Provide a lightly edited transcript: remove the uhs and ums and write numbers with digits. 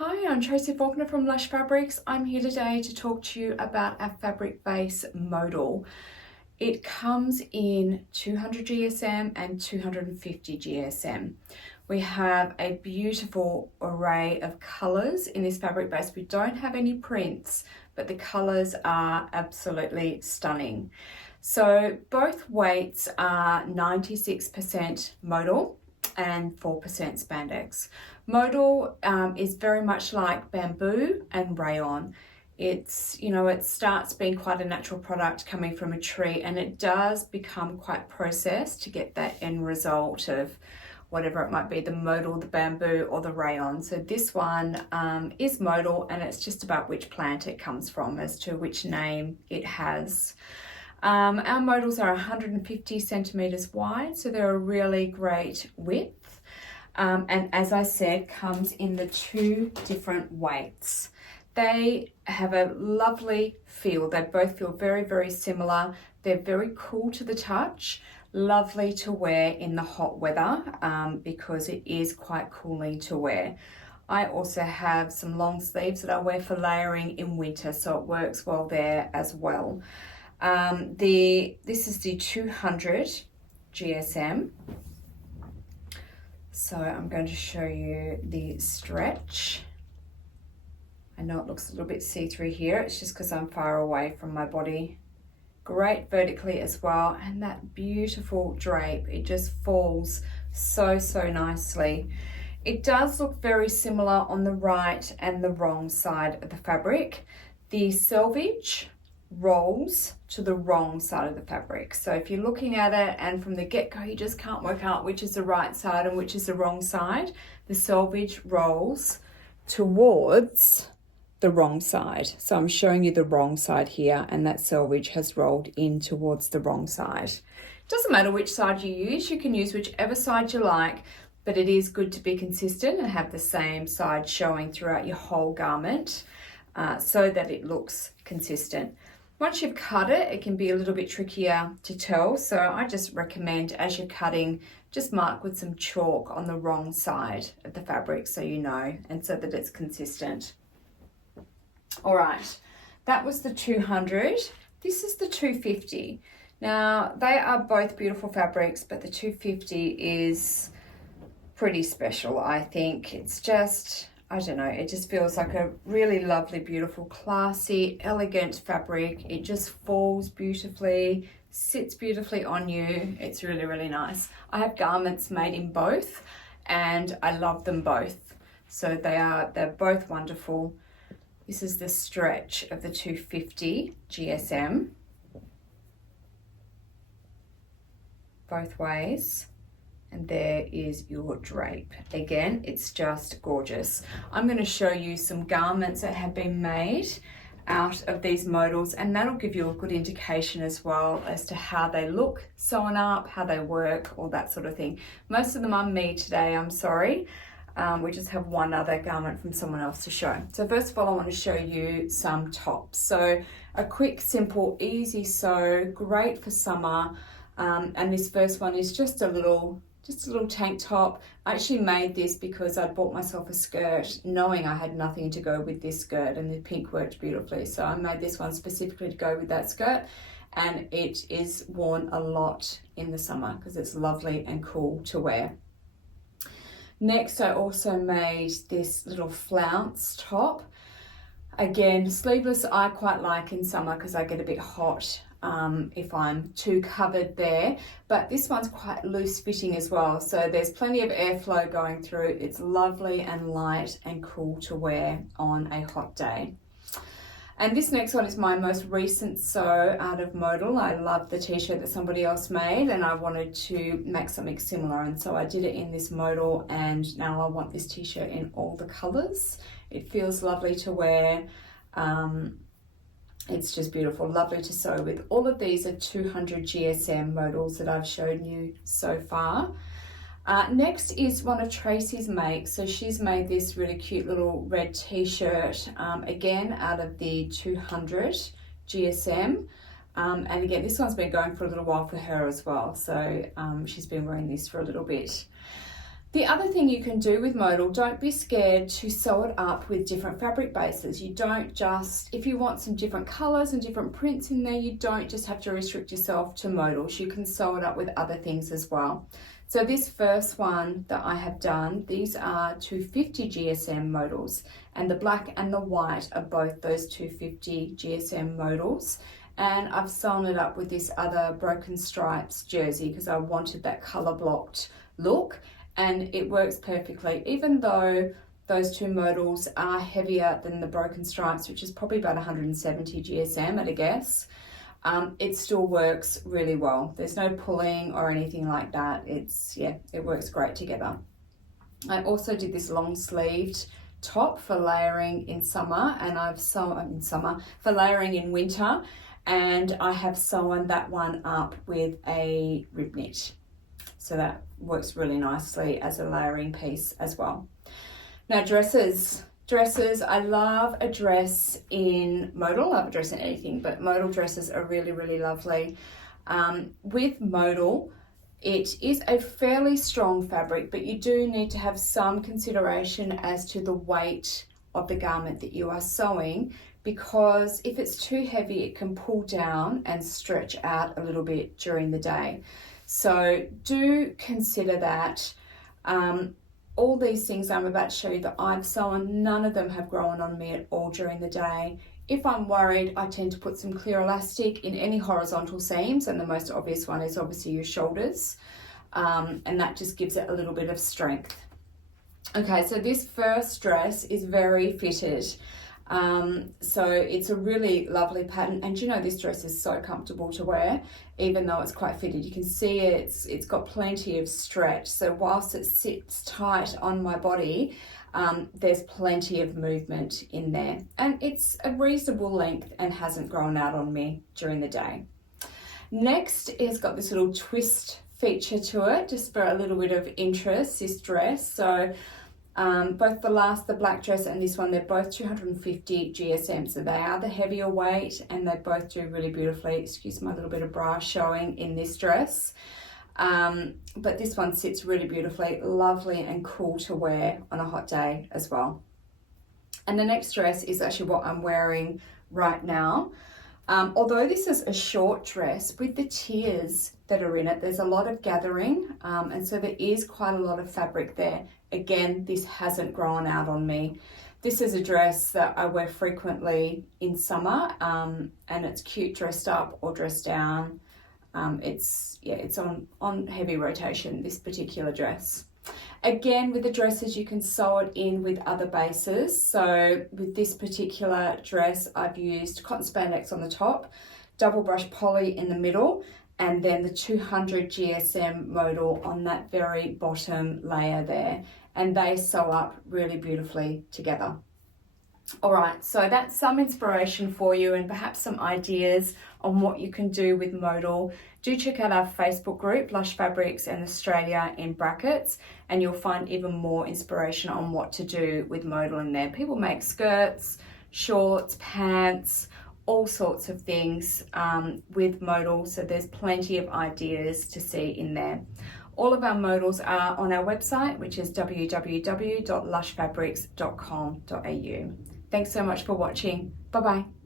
Hi, I'm Tracy Faulkner from Lush Fabrics. I'm here today to talk to you about our fabric base Modal. It comes in 200 GSM and 250 GSM. We have a beautiful array of colours in this fabric base. We don't have any prints, but the colours are absolutely stunning. So both weights are 96% modal and 4% spandex. Modal is very much like bamboo and rayon. It starts being quite a natural product coming from a tree, and it does become quite processed to get that end result of whatever it might be, the modal, the bamboo, or the rayon. So this one is modal, and it's just about which plant it comes from as to which name it has. Our modals are 150 centimeters wide, so they're a really great width. And as I said, comes in the two different weights. They have a lovely feel. They both feel very, very similar. They're very cool to the touch, lovely to wear in the hot weather because it is quite cooling to wear. I also have some long sleeves that I wear for layering in winter, so it works well there as well. This is the 200 GSM. So I'm going to show you the stretch. I know it looks a little bit see-through here. It's just because I'm far away from my body. Great vertically as well. And that beautiful drape, it just falls so nicely. It does look very similar on the right and the wrong side of the fabric. The selvage rolls to the wrong side of the fabric. So if you're looking at it and from the get-go you just can't work out which is the right side and which is the wrong side, the selvage rolls towards the wrong side. So I'm showing you the wrong side here, and that selvage has rolled in towards the wrong side. Doesn't matter which side you can use whichever side you like, but it is good to be consistent and have the same side showing throughout your whole garment so that it looks consistent. Once you've cut it, it can be a little bit trickier to tell. So I just recommend as you're cutting, just mark with some chalk on the wrong side of the fabric so you know, and so that it's consistent. All right, that was the 200. This is the 250. Now, they are both beautiful fabrics, but the 250 is pretty special, I think. It's just, I don't know, it just feels like a really lovely, beautiful, classy, elegant fabric. It just falls beautifully, sits beautifully on you. It's really, really nice. I have garments made in both, and I love them both. So they're both wonderful. This is the stretch of the 250 GSM, both ways. And there is your drape. Again, it's just gorgeous. I'm going to show you some garments that have been made out of these modals, and that'll give you a good indication as well as to how they look sewn up, how they work, all that sort of thing. Most of them are me today, I'm sorry. We just have one other garment from someone else to show. So first of all, I want to show you some tops. So a quick, simple, easy sew, great for summer. And this first one is just a little tank top. I actually made this because I'd bought myself a skirt knowing I had nothing to go with this skirt, and the pink worked beautifully. So I made this one specifically to go with that skirt, and it is worn a lot in the summer because it's lovely and cool to wear. Next, I also made this little flounce top. Again, sleeveless I quite like in summer because I get a bit hot if I'm too covered there, but this one's quite loose fitting as well, so there's plenty of airflow going through. It's lovely and light and cool to wear on a hot day. And this next one is my most recent sew out of Modal. I love the t-shirt that somebody else made, and I wanted to make something similar, and so I did it in this Modal, and now I want this t-shirt in all the colors. It feels lovely to wear. It's just beautiful, lovely to sew with. All of these are 200 GSM modals that I've shown you so far. Next is one of Tracy's makes. So she's made this really cute little red t-shirt, again out of the 200 GSM. And again, this one's been going for a little while for her as well. So she's been wearing this for a little bit. The other thing you can do with Modal, don't be scared to sew it up with different fabric bases. You don't just, if you want some different colors and different prints in there, you don't just have to restrict yourself to modals. You can sew it up with other things as well. So this first one that I have done, these are 250 GSM modals, and the black and the white are both those 250 GSM modals. And I've sewn it up with this other broken stripes jersey because I wanted that color blocked look. And it works perfectly, even though those two modals are heavier than the broken stripes, which is probably about 170 GSM at a guess. It still works really well. There's no pulling or anything like that. It works great together. I also did this long sleeved top for layering in summer, and I've sewn for layering in winter, and I have sewn that one up with a rib knit. So that works really nicely as a layering piece as well. Now dresses, I love a dress in modal. I love a dress in anything, but modal dresses are really, really lovely. With modal, it is a fairly strong fabric, but you do need to have some consideration as to the weight of the garment that you are sewing, because if it's too heavy, it can pull down and stretch out a little bit during the day. So do consider that. All these things I'm about to show you that I've sewn, none of them have grown on me at all during the day. If I'm worried, I tend to put some clear elastic in any horizontal seams, and the most obvious one is obviously your shoulders, and that just gives it a little bit of strength. Okay, so this first dress is very fitted. So it's a really lovely pattern, and you know, this dress is so comfortable to wear, even though it's quite fitted. You can see it's got plenty of stretch, so whilst it sits tight on my body, there's plenty of movement in there, and it's a reasonable length and hasn't grown out on me during the day. Next, it's got this little twist feature to it, just for a little bit of interest, this dress. So both the black dress and this one, they're both 250 GSM, so they are the heavier weight, and they both do really beautifully. Excuse my little bit of bra showing in this dress, but this one sits really beautifully, lovely and cool to wear on a hot day as well. And the next dress is actually what I'm wearing right now. Although this is a short dress, with the tiers that are in it, there's a lot of gathering, and so there is quite a lot of fabric there. Again, this hasn't grown out on me. This is a dress that I wear frequently in summer, and it's cute dressed up or dressed down. It's on heavy rotation, this particular dress. Again, with the dresses, you can sew it in with other bases. So with this particular dress, I've used cotton spandex on the top, double brush poly in the middle, and then the 200 GSM modal on that very bottom layer there. And they sew up really beautifully together. All right, so that's some inspiration for you and perhaps some ideas on what you can do with modal. Do check out our Facebook group, Lush Fabrics and Australia in brackets, and you'll find even more inspiration on what to do with modal in there. People make skirts, shorts, pants, all sorts of things with modal, so there's plenty of ideas to see in there. All of our modals are on our website, which is www.lushfabrics.com.au. Thanks so much for watching. Bye-bye.